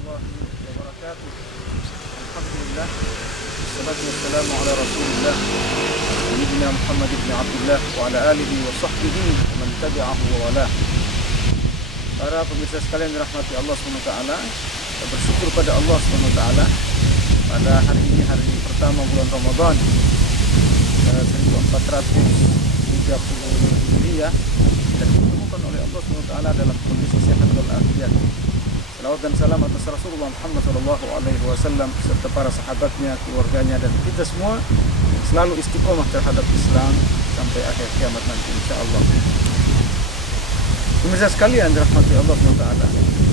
warahmatullahi wabarakatuh. Alhamdulillah, wassalatu wassalamu ala rasulillah Sayyidina Muhammad ibn Abdullah wa ala alihi wa sahbihi wa man tabi'ahu wa wala. Para pemirsa sekalian dirahmati Allah SWT, kita bersyukur pada Allah SWT pada hari ini, hari pertama bulan Ramadan 1430 Hijriah, dan ditemukan oleh Allah SWT dalam kondisi sehat walafiat. Salawat dan salam atas Rasulullah Muhammad SAW serta para sahabatnya, keluarganya, dan kita semua selalu istiqomah terhadap Islam sampai akhir kiamat nanti insyaallah. Pemirsa sekalian dirahmati Allah SWT,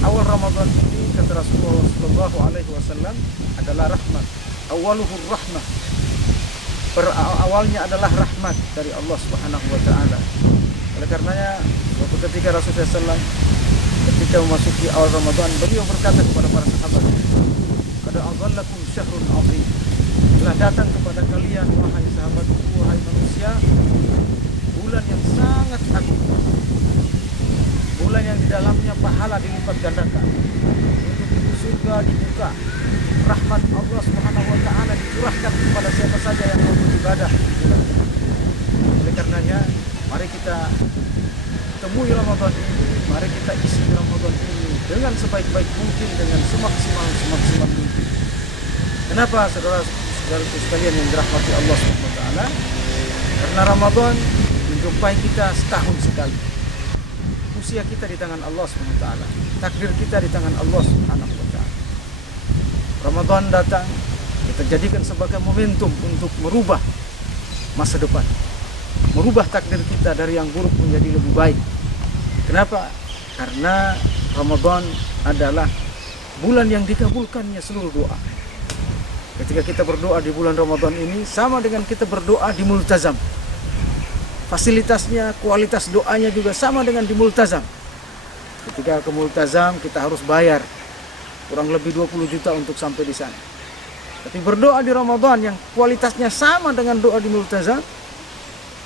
awal Ramadan ini kata Rasulullah SAW adalah rahmat. Awaluhur rahmah, awalnya adalah rahmat dari Allah Subhanahu wa taala. Oleh karenanya suatu ketika Rasulullah SAW ketika memasuki awal Ramadan, beliau berkata kepada para sahabat, "Qad azallakum syahrun 'azim." Telah datang kepada kalian wahai sahabatku, wahai manusia, bulan yang sangat agung. Bulan yang di dalamnya pahala dilipat gandakan. Untuk pintu surga dibuka. Rahmat Allah Subhanahu wa taala dicurahkan kepada siapa saja yang mau beribadah di bulan ini. Oleh karenanya, mari kita temui Ramadan ini, mari kita isi Ramadan ini dengan sebaik-baik mungkin, dengan semaksimal mungkin. Kenapa saudara-saudaraku sekalian yang dirahmati Allah Subhanahu wa taala? Karena Ramadan menjumpai kita setahun sekali. Usia kita di tangan Allah Subhanahu wa taala, takdir kita di tangan Allah Subhanahu wa taala. Ramadan datang, kita jadikan sebagai momentum untuk merubah masa depan, merubah takdir kita dari yang buruk menjadi lebih baik. Kenapa? Karena Ramadan adalah bulan yang dikabulkannya seluruh doa. Ketika kita berdoa di bulan Ramadan ini sama dengan kita berdoa di multazam. Fasilitasnya, kualitas doanya juga sama dengan di multazam. Ketika ke multazam kita harus bayar kurang lebih 20 juta untuk sampai di sana. Tapi berdoa di Ramadan yang kualitasnya sama dengan doa di multazam,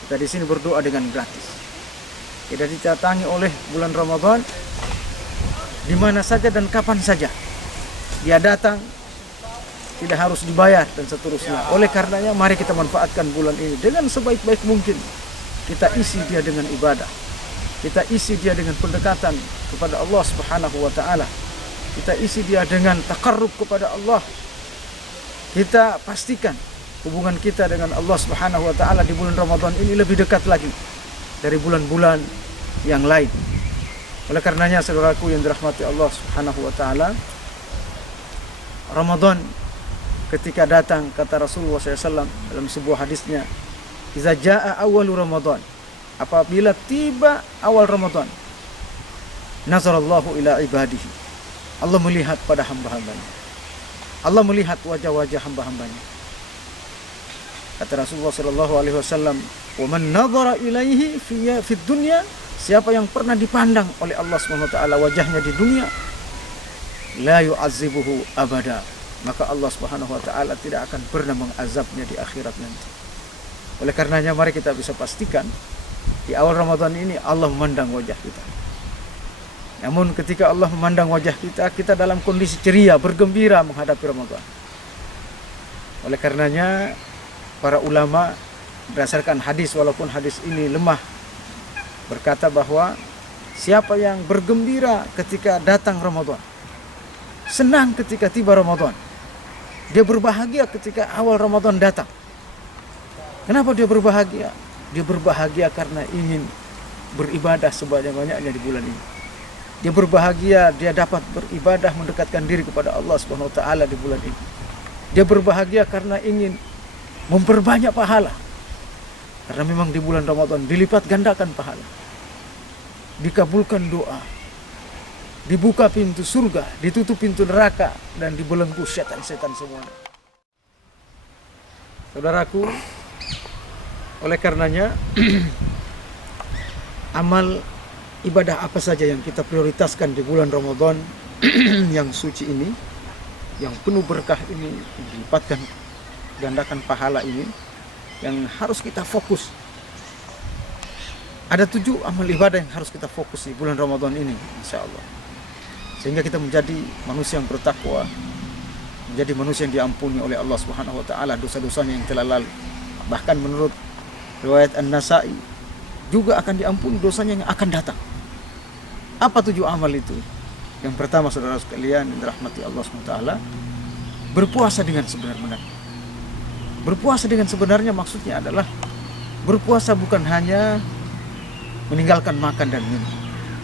kita di sini berdoa dengan gratis. Tidak didatangi oleh bulan Ramadan di mana saja dan kapan saja. Dia datang, tidak harus dibayar dan seterusnya. Oleh karenanya mari kita manfaatkan bulan ini dengan sebaik-baik mungkin. Kita isi dia dengan ibadah. Kita isi dia dengan pendekatan kepada Allah Subhanahu wa taala. Kita isi dia dengan taqarrub kepada Allah. Kita pastikan hubungan kita dengan Allah Subhanahu wa taala di bulan Ramadan ini lebih dekat lagi dari bulan-bulan yang lain. Oleh karenanya saudaraku yang dirahmati Allah Subhanahu wa taala, Ramadan ketika datang, kata Rasulullah SAW dalam sebuah hadisnya, "Iza jaa awalu Ramadan." Apabila tiba awal Ramadan, nazarallahu ila ibadihi. Allah melihat pada hamba-hambanya. Allah melihat wajah-wajah hamba-hambanya. Kata Rasulullah SAW, "Wa man nazara ilaihi fi dunya." Siapa yang pernah dipandang oleh Allah SWT wajahnya di dunia, la yu'azibuhu abada. Maka Allah Subhanahu wa taala tidak akan pernah mengazabnya di akhirat nanti. Oleh karenanya mari kita bisa pastikan di awal Ramadan ini Allah memandang wajah kita. Namun ketika Allah memandang wajah kita, kita dalam kondisi ceria, bergembira menghadapi Ramadan. Oleh karenanya para ulama berdasarkan hadis, walaupun hadis ini lemah, berkata bahwa siapa yang bergembira ketika datang Ramadan, senang ketika tiba Ramadan, dia berbahagia ketika awal Ramadan datang. Kenapa dia berbahagia? Dia berbahagia karena ingin beribadah sebanyak-banyaknya di bulan ini. Dia berbahagia, dia dapat beribadah mendekatkan diri kepada Allah Subhanahu wa taala di bulan ini. Dia berbahagia karena ingin memperbanyak pahala. Karena memang di bulan Ramadan dilipat gandakan pahala. Dikabulkan doa. Dibuka pintu surga, ditutup pintu neraka, dan dibelenggu setan-setan semua. Saudaraku, oleh karenanya amal ibadah apa saja yang kita prioritaskan di bulan Ramadan yang suci ini, yang penuh berkah ini, dilipatkan gandakan pahala ini, yang harus kita fokus. Ada 7 amal ibadah yang harus kita fokus di bulan Ramadan ini, insya Allah. sehingga kita menjadi manusia yang bertakwa, menjadi manusia yang diampuni oleh Allah Subhanahu wa taala dosa-dosanya yang telah lalu. Bahkan menurut riwayat An-Nasa'i juga akan diampuni dosanya yang akan datang. Apa 7 amal itu? Yang pertama, saudara sekalian yang dirahmati Allah Subhanahu wa taala, berpuasa dengan sebenar-benarnya. Berpuasa dengan sebenarnya maksudnya adalah berpuasa bukan hanya meninggalkan makan dan minum,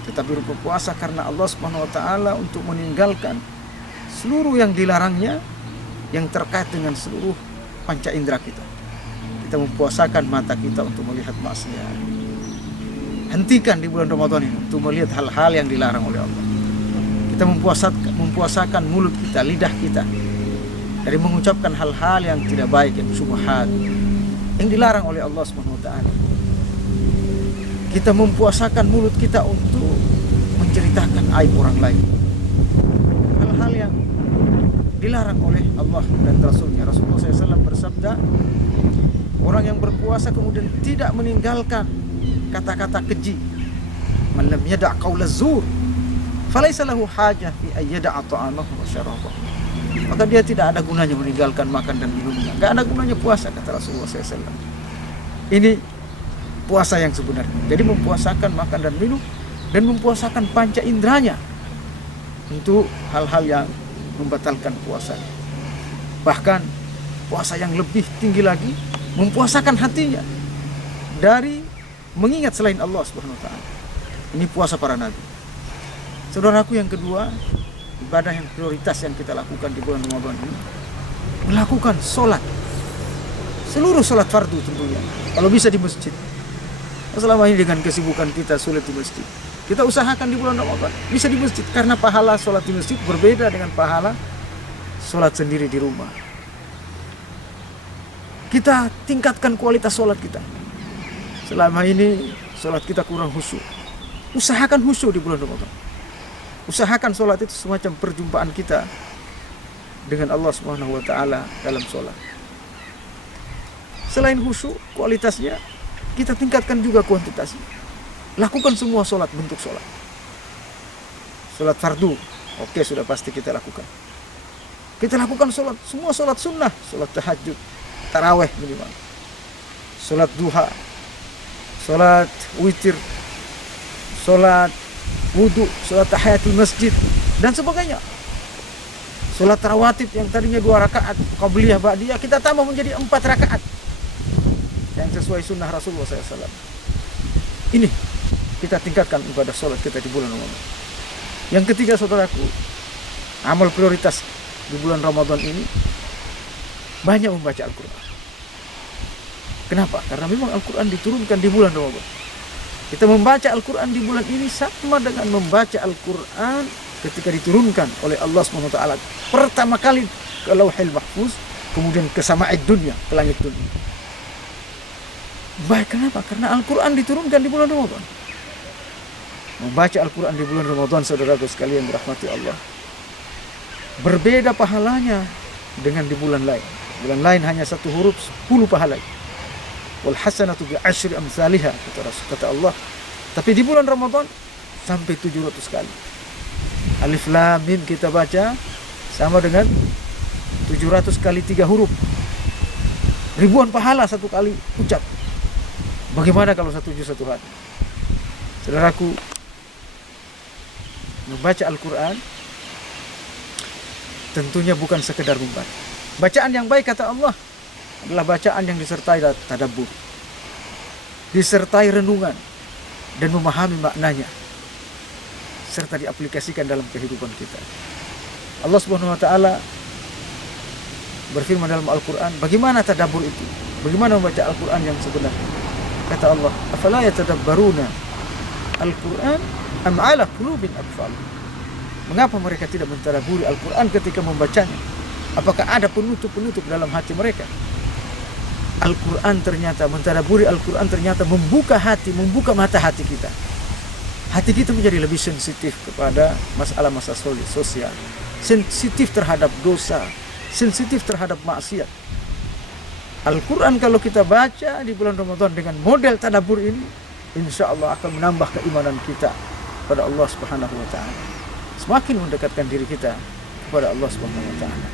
tetapi berpuasa karena Allah Subhanahu wa taala untuk meninggalkan seluruh yang dilarangnya yang terkait dengan seluruh panca indera kita. Kita mempuasakan mata kita untuk melihat maksiat. Hentikan di bulan Ramadan ini untuk melihat hal-hal yang dilarang oleh Allah. Kita mempuasakan mulut kita, lidah kita dari mengucapkan hal-hal yang tidak baik, yang syubhat, yang dilarang oleh Allah Subhanahu wa taala. Kita mempuasakan mulut kita untuk menceritakan aib orang lain, hal-hal yang dilarang oleh Allah dan Rasulnya. Rasulullah SAW bersabda, orang yang berpuasa kemudian tidak meninggalkan kata-kata keji, man lam yada' qaula zur falaysa lahu hajah fi ay yada'a ta'amahu wa syarabahu, maka dia tidak ada gunanya meninggalkan makan dan minumnya. Enggak ada gunanya puasa, kata Rasulullah SAW. Ini puasa yang sebenarnya. Jadi mempuasakan makan dan minum dan mempuasakan panca inderanya untuk hal-hal yang membatalkan puasanya. Bahkan puasa yang lebih tinggi lagi, mempuasakan hatinya dari mengingat selain Allah Subhanahu wa taala. Ini puasa para nabi. Saudaraku, yang kedua, ibadah yang prioritas yang kita lakukan di bulan Ramadan ini, melakukan sholat, seluruh sholat fardu tentunya, kalau bisa di masjid. Selama ini dengan kesibukan kita sulit di masjid, kita usahakan di bulan Ramadan bisa di masjid, karena pahala sholat di masjid berbeda dengan pahala sholat sendiri di rumah. Kita tingkatkan kualitas sholat kita. Selama ini sholat kita kurang khusyuk, usahakan khusyuk di bulan Ramadan. Usahakan sholat itu semacam perjumpaan kita dengan Allah Subhanahu wa taala dalam sholat. Selain khusyuk kualitasnya, kita tingkatkan juga kuantitasnya. Lakukan semua sholat, bentuk sholat. Sholat fardu, oke, sudah pasti kita lakukan. Kita lakukan sholat, semua sholat sunnah, sholat tahajud, taraweh minimal, sholat duha, sholat witir, sholat wudhu, sholat tahiyatul masjid, dan sebagainya. Sholat rawatib yang tadinya 2 rakaat, qabliyah ba'diyah, kita tambah menjadi 4 rakaat yang sesuai sunnah Rasulullah SAW. Ini kita tingkatkan ibadah sholat kita di bulan Ramadan. Yang ketiga, saudaraku, amal prioritas di bulan Ramadan ini banyak membaca Al-Quran. Kenapa? Karena memang Al-Quran diturunkan di bulan Ramadan. Kita membaca Al-Quran di bulan ini sama dengan membaca Al-Quran ketika diturunkan oleh Allah SWT pertama kali ke Lauhil Mahfuz, kemudian ke Sama'id dunia, ke langit dunia. Baik, kenapa? Karena Al-Quran diturunkan di bulan Ramadan. Membaca Al-Quran di bulan Ramadan, saudaraku sekalian dirahmati Allah, berbeda pahalanya dengan di bulan lain. Bulan lain hanya 1 huruf 10 pahala. Wal hasanatu bi asyri amsalihha, kata Allah. Tapi di bulan Ramadan sampai 700 kali. Alif Lam Mim kita baca sama dengan 700 kali 3 huruf. Ribuan pahala 1 kali ucap. Bagaimana kalau 1 juz 1 hari? Saudaraku, membaca Al-Quran tentunya bukan sekedar membaca. Bacaan yang baik, kata Allah, adalah bacaan yang disertai tadabbur, disertai renungan dan memahami maknanya, serta diaplikasikan dalam kehidupan kita. Allah Subhanahu wa taala berfirman dalam Al-Quran, bagaimana tadabbur itu? Bagaimana membaca Al-Quran yang sebenarnya? Kata Allah, afala yatadabbaruna Al-Quran am ala qulubin aqfalha. Mengapa mereka tidak mentadabburi Al-Quran ketika membacanya? Apakah ada penutup-penutup dalam hati mereka? Al-Quran ternyata, mentadabburi Al-Quran ternyata membuka hati, membuka mata hati kita. Hati kita menjadi lebih sensitif kepada masalah-masalah sosial, sensitif terhadap dosa, sensitif terhadap maksiat. Al-Quran kalau kita baca di bulan Ramadan dengan model tadabbur ini, insya Allah akan menambah keimanan kita pada Allah Subhanahu wa taala. semakin mendekatkan diri kita kepada Allah Subhanahu wa taala.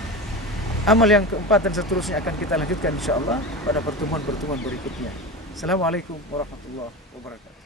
Amal yang keempat dan seterusnya akan kita lanjutkan insyaallah pada pertemuan-pertemuan berikutnya. Assalamualaikum warahmatullahi wabarakatuh.